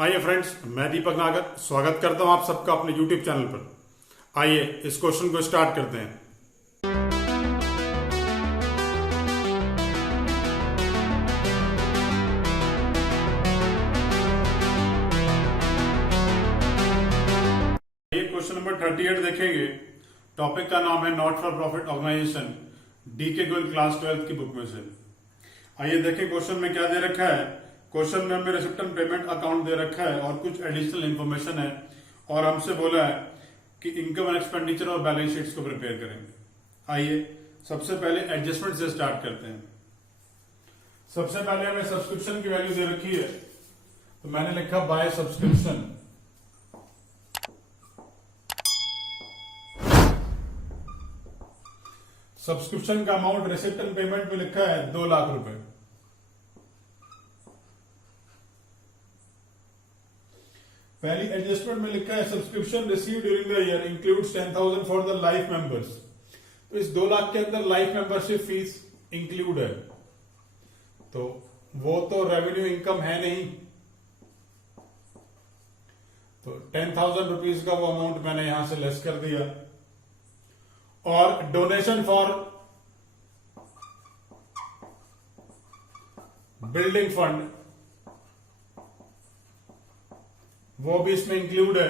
आइए फ्रेंड्स, मैं दीपक नागर स्वागत करता हूं आप सबका अपने YouTube चैनल पर। आइए इस क्वेश्चन को स्टार्ट करते हैं। ये क्वेश्चन नंबर 38 देखेंगे। टॉपिक का नाम है not for profit organisation, DK Goyal class 12 की बुक में से। आइए देखें क्वेश्चन में क्या दे रखा है। क्वेश्चन में हमें रिसिप्ट एंड पेमेंट अकाउंट दे रखा है और कुछ एडिशनल इंफॉर्मेशन है और हमसे बोला है कि इनकम एंड एक्सपेंडिचर और बैलेंस शीट्स को प्रिपेयर करेंगे। आइए सबसे पहले एडजस्टमेंट से स्टार्ट करते हैं। सबसे पहले हमें सब्सक्रिप्शन की वैल्यू दे रखी है, तो मैंने लिखा बाय सब्सक्रिप्शन। सब्सक्रिप्शन का अमाउंट रिसिप्ट एंड पेमेंट में लिखा है 2 लाख रुपए। पहली एडजस्टमेंट में लिखा है subscription receive during the year includes 10,000 for the life members. तो इस 2 लाख के अंदर लाइफ मेंबरशिप फीस इंक्लूड है, तो वो तो रेवेन्यू इनकम है नहीं, तो 10,000 रुपीज का वो अमाउंट मैंने यहां से लेस कर दिया। और डोनेशन फॉर बिल्डिंग फंड वो भी इसमें इंक्लूड है,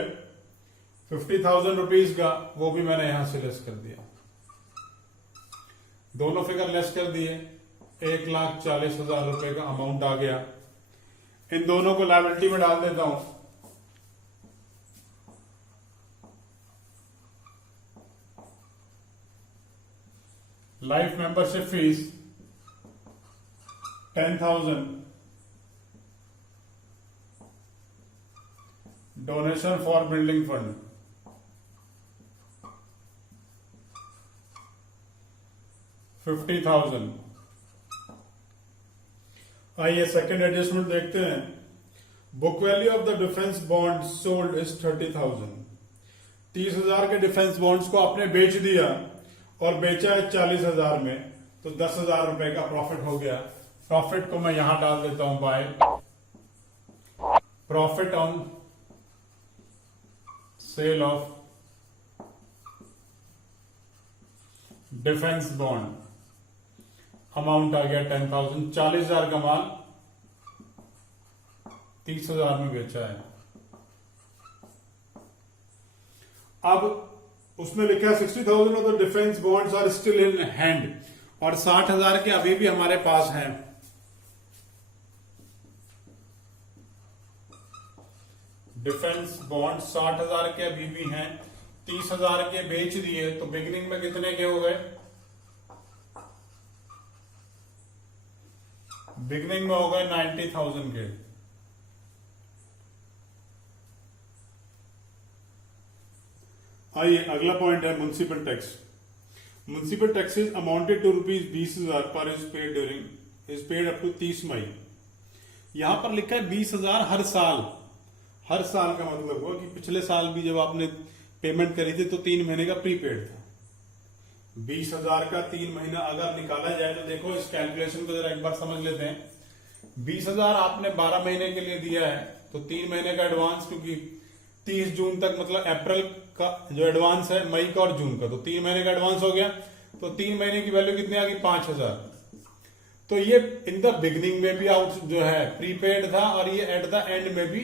50,000 रुपीज का, वो भी मैंने यहां से लेस कर दिया। दोनों फिगर लेस कर दिए, 1,40,000 रुपए का अमाउंट आ गया। इन दोनों को लायबिलिटी में डाल देता हूं। Life membership fees 10,000, donation for building fund 50,000। आइए सेकेंड एडजस्टमेंट देखते हैं। Book value of the defence bond sold is 30,000। 30,000 के डिफेंस बॉन्ड्स को आपने बेच दिया और बेचा है 40,000 में, तो 10,000 रुपए का प्रॉफिट हो गया। प्रॉफिट को मैं यहां डाल देता हूं by profit on sale of defence bond. Amount आ गया 10,000। 40,000 का माल 30,000 में बेचा है। अब उसमें लिखा है 60,000 of the defence bonds are still in hand, और 60,000 के अभी भी हमारे पास हैं। डिफेंस बॉन्ड 60,000 के अभी भी हैं, 30,000 के बेच दिए, तो बिगिनिंग में कितने के हो गए? बिगिनिंग में हो गए 90,000 के। आइए अगला पॉइंट है municipal tax. Municipal taxes amounted to ₹20,000 पर is paid up to 30 May. यहां पर लिखा है 20,000 हर साल। हर साल का मतलब हुआ कि पिछले साल भी जब आपने पेमेंट करी थी तो 3 महीने का प्रीपेड था। 20,000 का 3 महीना अगर निकाला जाए तो देखो इस कैलकुलेशन को जरा एक बार समझ लेते हैं। 20,000 आपने 12 महीने के लिए दिया है, तो 3 महीने का एडवांस, क्योंकि 30 जून तक मतलब अप्रैल का जो एडवांस है मई का और जून का, तो 3 महीने का एडवांस हो गया। तो 3 महीने की वैल्यू कितनी आ गई? 5,000। तो ये इन द बिगनिंग में भी आउट जो है प्रीपेड था और ये एट द एंड में भी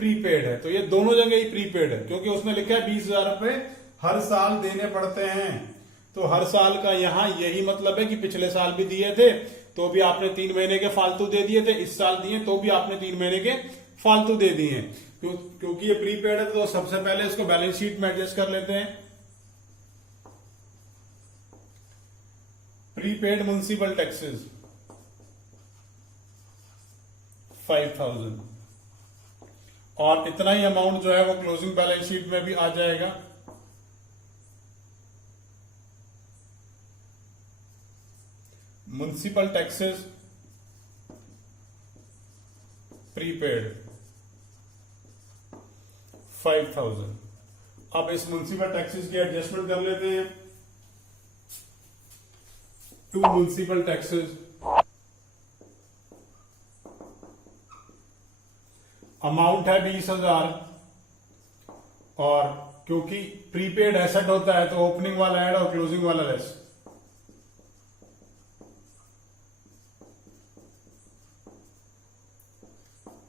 प्रीपेड है, तो ये दोनों जगह ही प्रीपेड है, क्योंकि उसने लिखा है 20,000 रुपए हर साल देने पड़ते हैं। तो हर साल का यहां यही मतलब है कि पिछले साल भी दिए थे तो भी आपने 3 महीने के फालतू दे दिए थे, इस साल दिए तो भी आपने 3 महीने के फालतू दे दिए हैं। क्योंकि ये प्रीपेड है तो सबसे पहले इसको बैलेंस शीट में एडजस्ट कर लेते हैं। प्रीपेड म्युनिसिपल टैक्सेस 5,000, और इतना ही अमाउंट जो है वो क्लोजिंग बैलेंस शीट में भी आ जाएगा। Municipal taxes prepaid 5,000। अब इस म्युनिसिपल टैक्सेस की एडजस्टमेंट कर लेते हैं। टू म्युनिसिपल टैक्सेस अमाउंट है 20,000 और क्योंकि प्रीपेड एसेट होता है तो ओपनिंग वाला ऐड और क्लोजिंग वाला लेस।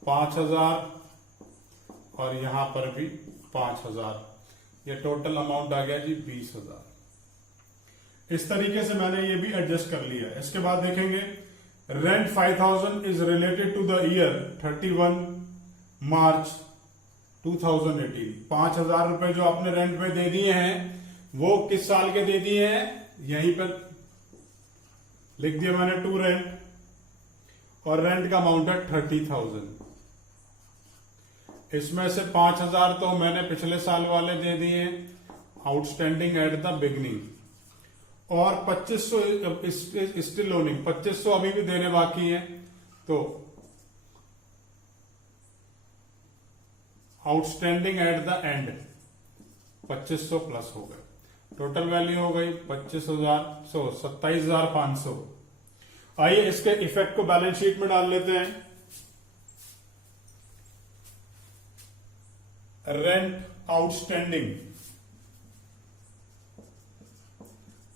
$5,000 और यहां पर भी 5,000, ये टोटल अमाउंट आ गया जी 20,000। इस तरीके से मैंने ये भी एडजस्ट कर लिया। इसके बाद देखेंगे rent 5,000 is related to the year 31 March 2018। 5,000 रुपए जो आपने रेंट में दे दिए हैं वो किस साल के दे दिए हैं, यहीं पर लिख दिया मैंने टू रेंट, और रेंट का अमाउंट है 30,000। इसमें से 5,000 तो मैंने पिछले साल वाले दे दिए आउटस्टैंडिंग एट द बिगनिंग, और 2500 स्टिल लोनिंग, 2500 अभी भी देने बाकी है, तो outstanding at the end 2500 plus हो गए। टोटल वैल्यू हो गई 27,500। आइए इसके इफेक्ट को बैलेंस शीट में डाल लेते हैं। रेंट आउटस्टैंडिंग,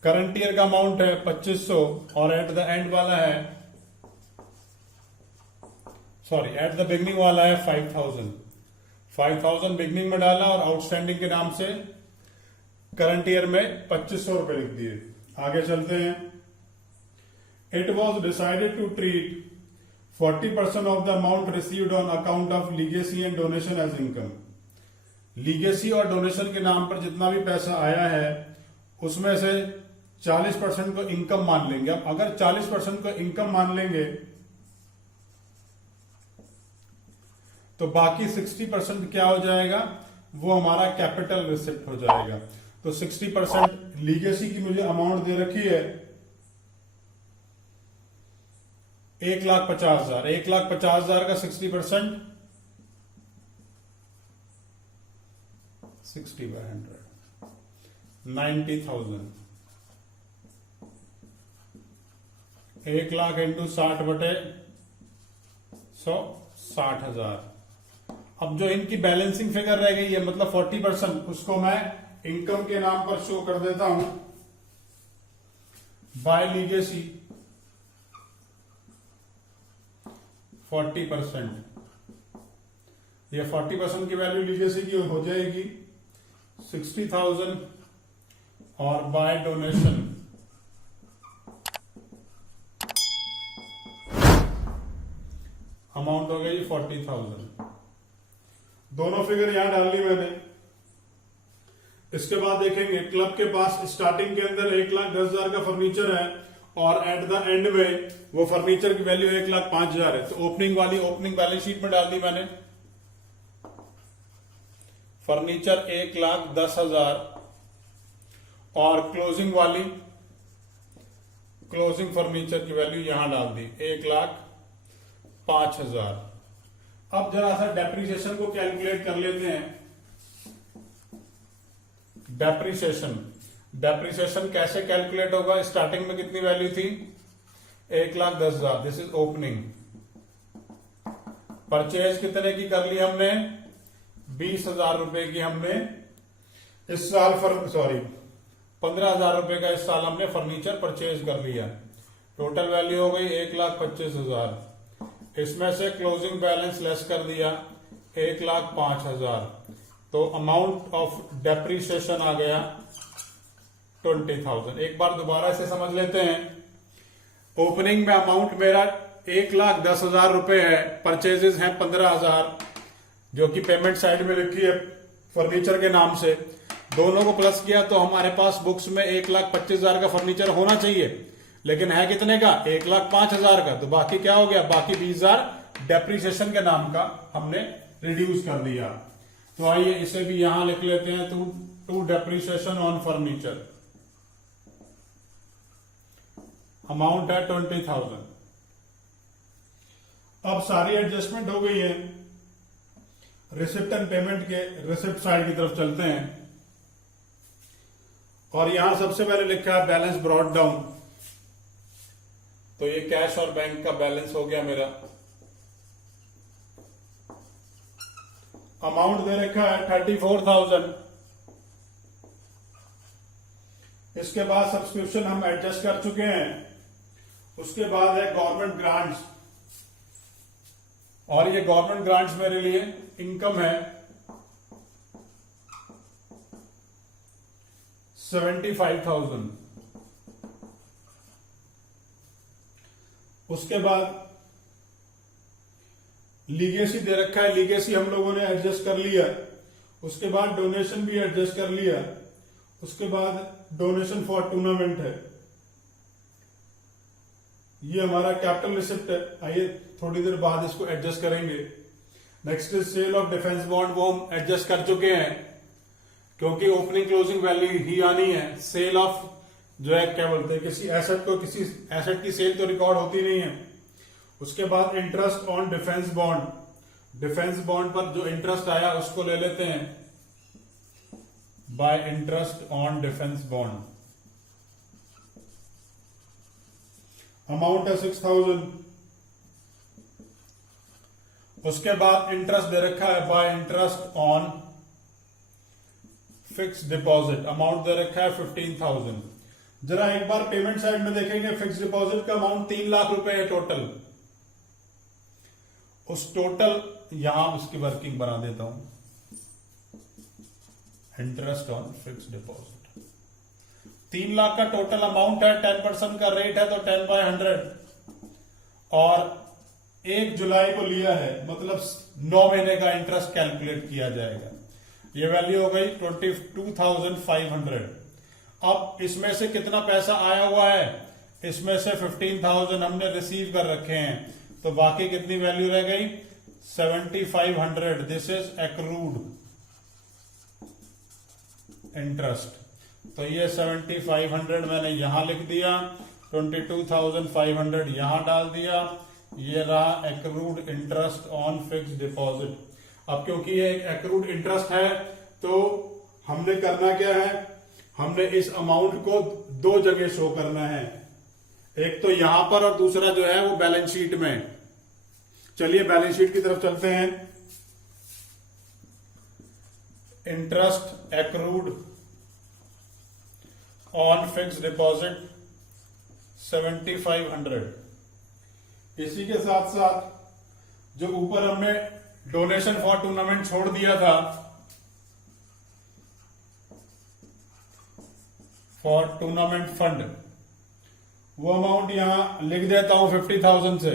करंट ईयर का अमाउंट है 2500 और एट द एंड वाला है, सॉरी एट द बिगनिंग वाला है 5,000। 5,000 बिगनिंग में डाला और आउटस्टैंडिंग के नाम से करंट ईयर में 2500 रुपए लिख दिए। आगे चलते हैं। It was decided to treat 40% of the amount received on account of legacy and donation as income. Legacy और डोनेशन के नाम पर जितना भी पैसा आया है उसमें से 40% को इनकम मान लेंगे। अब अगर 40% को इनकम मान लेंगे तो बाकी 60% क्या हो जाएगा, वो हमारा कैपिटल रिसिप्ट हो जाएगा। तो 60% लीगेसी की मुझे अमाउंट दे रखी है 1,50,000। 1,50,000 का 60% 60/100 90,000। 1,00,000 इंटू 60/100 60,000। अब जो इनकी बैलेंसिंग फिगर रह गई है मतलब 40%, उसको मैं इनकम के नाम पर शो कर देता हूं बाय लीगेसी 40%। ये 40% की वैल्यू लीगेसी की हो जाएगी 60,000 और बाय डोनेशन अमाउंट हो गया 40,000। दोनों फिगर यहां डाल ली मैंने। इसके बाद देखेंगे क्लब के पास स्टार्टिंग के अंदर 1,10,000 का फर्नीचर है और एट द एंड में वो फर्नीचर की वैल्यू 1,05,000 है। तो ओपनिंग वाली ओपनिंग बैलेंस शीट में डाल दी मैंने। फर्नीचर 1,10,000 और क्लोजिंग वाली क्लोजिंग फर्नीचर की वैल्यू यहां डाल दी 1,05,000। अब जरा सा डेप्रिसिएशन को कैलकुलेट कर लेते हैं। डेप्रिसिएशन कैसे कैलकुलेट होगा, स्टार्टिंग में कितनी वैल्यू थी 1,10,000, दिस इज ओपनिंग। परचेज कितने की कर ली हमने 20,000 रुपए की हमने इस साल 15,000 रुपए का इस साल हमने फर्नीचर परचेज कर लिया। टोटल वैल्यू हो गई 1,25,000। इसमें से क्लोजिंग बैलेंस लेस कर दिया 1,05,000। तो अमाउंट ऑफ डेप्रिसिएशन आ गया 20,000। एक बार दोबारा से समझ लेते हैं। ओपनिंग में अमाउंट मेरा 1,10,000 रुपए है, परचेजेस हैं 15,000 जो कि पेमेंट साइड में लिखी है फर्नीचर के नाम से। दोनों को प्लस किया तो हमारे पास बुक्स में 1,25,000 का फर्नीचर होना चाहिए, लेकिन है कितने का 1,05,000 का। तो बाकी क्या हो गया, बाकी 20,000 डेप्रिसिएशन के नाम का हमने रिड्यूस कर दिया। तो आइए इसे भी यहां लिख लेते हैं to depreciation on furniture amount है 20,000। अब सारी एडजस्टमेंट हो गई है। रिसिप्ट एंड पेमेंट के रिसिप्ट साइड की तरफ चलते हैं और यहां सबसे पहले लिखा है बैलेंस ब्रॉट डाउन। तो ये कैश और बैंक का बैलेंस हो गया मेरा। अमाउंट दे रखा है 34,000। इसके बाद सब्सक्रिप्शन हम एडजस्ट कर चुके हैं। उसके बाद है गवर्नमेंट ग्रांट्स, और ये गवर्नमेंट ग्रांट्स मेरे लिए इनकम है 75,000। उसके बाद लीगेसी दे रखा है, लीगेसी हम लोगों ने एडजस्ट कर लिया। उसके बाद डोनेशन भी एडजस्ट कर लिया। उसके बाद डोनेशन फॉर टूर्नामेंट है, ये हमारा कैपिटल रिसिप्ट है। आइए थोड़ी देर बाद इसको एडजस्ट करेंगे। Next is sale of defence bond, वो हम एडजस्ट कर चुके हैं क्योंकि ओपनिंग क्लोजिंग वैल्यू ही आनी है। सेल ऑफ जो है क्या बोलते हैं, किसी एसेट की सेल तो रिकॉर्ड होती नहीं है। उसके बाद interest on defence bond, defence bond पर जो इंटरेस्ट आया उसको ले लेते हैं by interest on defence bond. Amount है 6,000। उसके बाद इंटरेस्ट दे रखा है by interest on fix deposit, amount दे रखा है 15,000। जरा एक बार पेमेंट साइड में देखेंगे, फिक्स डिपॉजिट का अमाउंट 3 लाख रुपए है टोटल। उस टोटल यहां उसकी वर्किंग बना देता हूं, interest on fix deposit 3 lakh का टोटल अमाउंट है। 10% का रेट है तो 10/100, और 1 जुलाई को लिया है, मतलब 9 महीने का इंटरेस्ट कैलकुलेट किया जाएगा। ये वैल्यू हो गई 22,500। अब इसमें से कितना पैसा आया हुआ है, इसमें से 15,000 हमने रिसीव कर रखे हैं, तो बाकी कितनी वैल्यू रह गई 7,500। दिस इज एक्रूड इंटरेस्ट, तो ये 7,500 मैंने यहां लिख दिया, 22,500 यहां डाल दिया। ये रहा accrued interest on fix deposit. अब क्योंकि ये एक एक्रूड इंटरेस्ट है तो हमने करना क्या है, हमने इस अमाउंट को 2 जगह शो करना है, एक तो यहां पर और दूसरा जो है वो बैलेंस शीट में। चलिए बैलेंस शीट की तरफ चलते हैं। Interest accrued on fix deposit 7,500। इसी के साथ साथ जो ऊपर हमने डोनेशन फॉर टूर्नामेंट छोड़ दिया था, फॉर टूर्नामेंट फंड, वो अमाउंट यहां लिख देता हूं 50,000 से।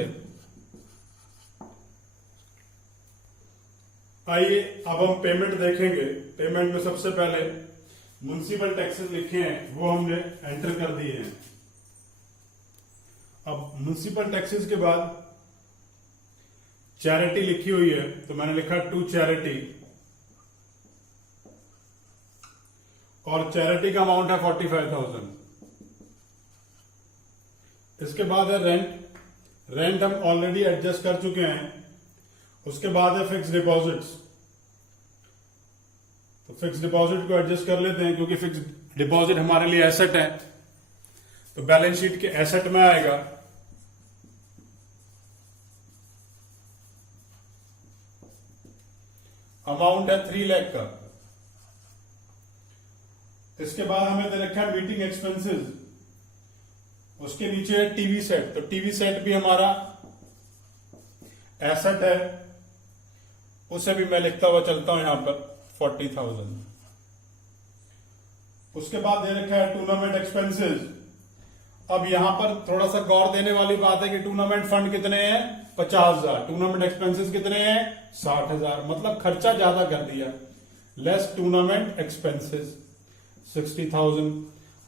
आइए अब हम पेमेंट देखेंगे। पेमेंट में सबसे पहले म्युनिसिपल टैक्सेस लिखे हैं, वो हमने एंटर कर दिए हैं। अब म्युनिसिपल टैक्सेस के बाद चैरिटी लिखी हुई है, तो मैंने लिखा टू चैरिटी, और चैरिटी का अमाउंट है 45,000। इसके बाद है रेंट, रेंट हम ऑलरेडी एडजस्ट कर चुके हैं। उसके बाद है फिक्स डिपॉजिट्स, तो फिक्स डिपॉजिट को एडजस्ट कर लेते हैं क्योंकि फिक्स डिपॉजिट हमारे लिए एसेट है, तो बैलेंस शीट के एसेट में आएगा। अमाउंट है 3 लाख का। इसके बाद हमें दे रखा है मीटिंग एक्सपेंसेस, उसके नीचे है टीवी सेट, तो टीवी सेट भी हमारा एसेट है, उसे भी मैं लिखता हुआ चलता हूं यहां पर 40,000। उसके बाद दे रखा है टूर्नामेंट एक्सपेंसेस। अब यहां पर थोड़ा सा गौर देने वाली बात है कि टूर्नामेंट फंड कितने हैं 50,000, टूर्नामेंट एक्सपेंसेस कितने हैं 60,000, मतलब खर्चा ज्यादा कर दिया। Less tournament expenses 60,000।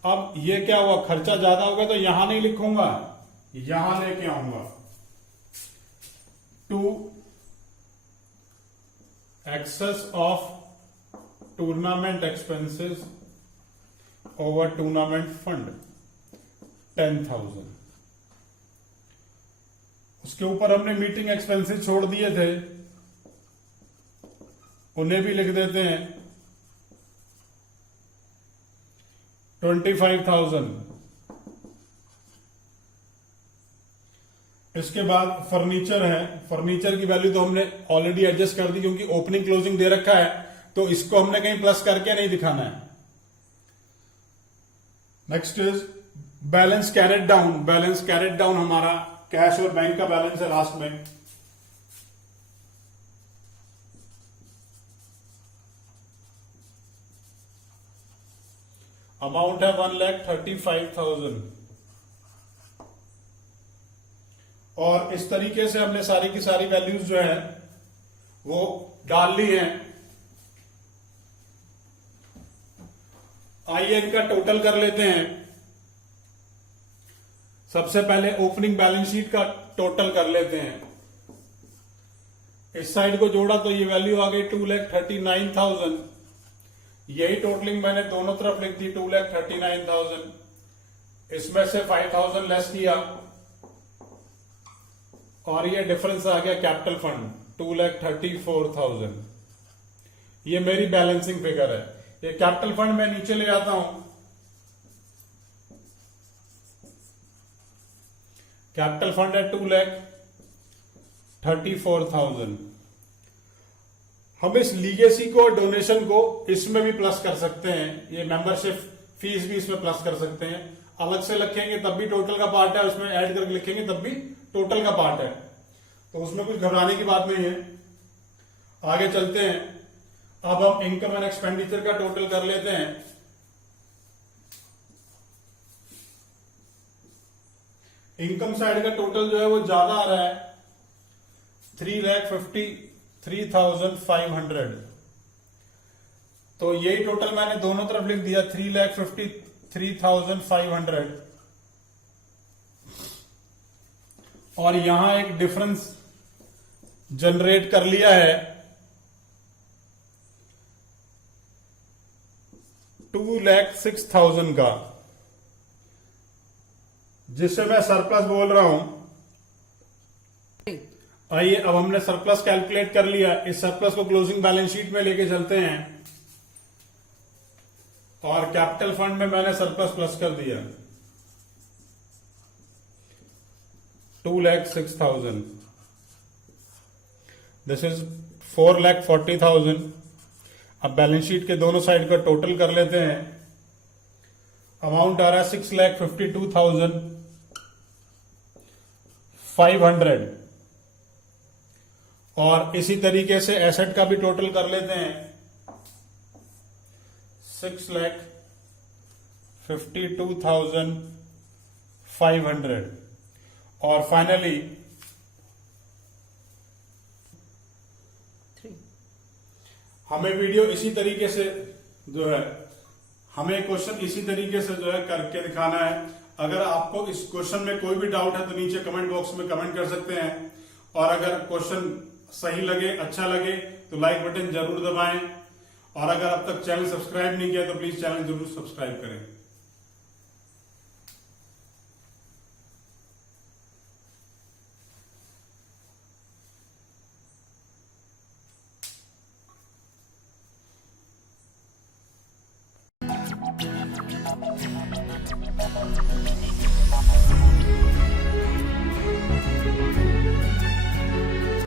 अब ये क्या हुआ, खर्चा ज्यादा हो गया तो यहां नहीं लिखूंगा, यहां लेके आऊंगा to excess of tournament expenses over tournament fund 10,000। उसके ऊपर हमने मीटिंग एक्सपेंसेस छोड़ दिए थे, उन्हें भी लिख देते हैं 25,000। इसके बाद फर्नीचर है। फर्नीचर की वैल्यू तो हमने ऑलरेडी एडजस्ट कर दी, क्योंकि ओपनिंग क्लोजिंग दे रखा है, तो इसको हमने कहीं प्लस करके नहीं दिखाना है। Next is balance carried down. Balance carried down हमारा कैश और बैंक का बैलेंस है लास्ट में। अमाउंट है 1,35,000। और इस तरीके से हमने सारी की सारी वैल्यूज जो है वो डाल ली हैं। आइए इनका टोटल कर लेते हैं। सबसे पहले ओपनिंग बैलेंस शीट का टोटल कर लेते हैं। इस साइड को जोड़ा तो ये वैल्यू आ गई 2,39,000। यही टोटलिंग मैंने दोनों तरफ लिख दी 2,39,000। इसमें से 5,000 लेस किया और ये डिफरेंस आ गया कैपिटल फंड 2,34,000। ये मेरी बैलेंसिंग फिगर है। ये कैपिटल फंड मैं नीचे ले आता हूं। कैपिटल फंड है 2,34,000। हम इस लीगेसी को, डोनेशन को इसमें भी प्लस कर सकते हैं। ये मेंबरशिप फीस भी इसमें प्लस कर सकते हैं। अलग से लिखेंगे तब भी टोटल का पार्ट है, उसमें ऐड करके लिखेंगे तब भी टोटल का पार्ट है, तो उसमें कुछ घबराने की बात नहीं है। आगे चलते हैं। अब हम इनकम एंड एक्सपेंडिचर का टोटल कर लेते हैं। इनकम साइड का टोटल जो है वो ज्यादा आ रहा है 3,53,500। तो यही टोटल मैंने दोनों तरफ लिख दिया 3,53,500। और यहां एक डिफरेंस जनरेट कर लिया है 2,06,000 का, जिससे मैं सरप्लस बोल रहा हूं। आइए अब हमने सरप्लस कैलकुलेट कर लिया। इस सरप्लस को क्लोजिंग बैलेंस शीट में लेके चलते हैं और कैपिटल फंड में मैंने सरप्लस प्लस कर दिया 2,06,000। This is 4,40,000। अब बैलेंस शीट के दोनों साइड का टोटल कर लेते हैं। अमाउंट आ रहा है 6,52,500। और इसी तरीके से एसेट का भी टोटल कर लेते हैं 6,52,500। और फाइनली हमें वीडियो इसी तरीके से जो है, हमें क्वेश्चन इसी तरीके से जो है करके दिखाना है। अगर आपको इस क्वेश्चन में कोई भी डाउट है तो नीचे कमेंट बॉक्स में कमेंट कर सकते हैं। और अगर क्वेश्चन सही लगे, अच्छा लगे तो लाइक बटन जरूर दबाएं। और अगर अब तक चैनल सब्सक्राइब नहीं किया तो प्लीज चैनल जरूर सब्सक्राइब करें।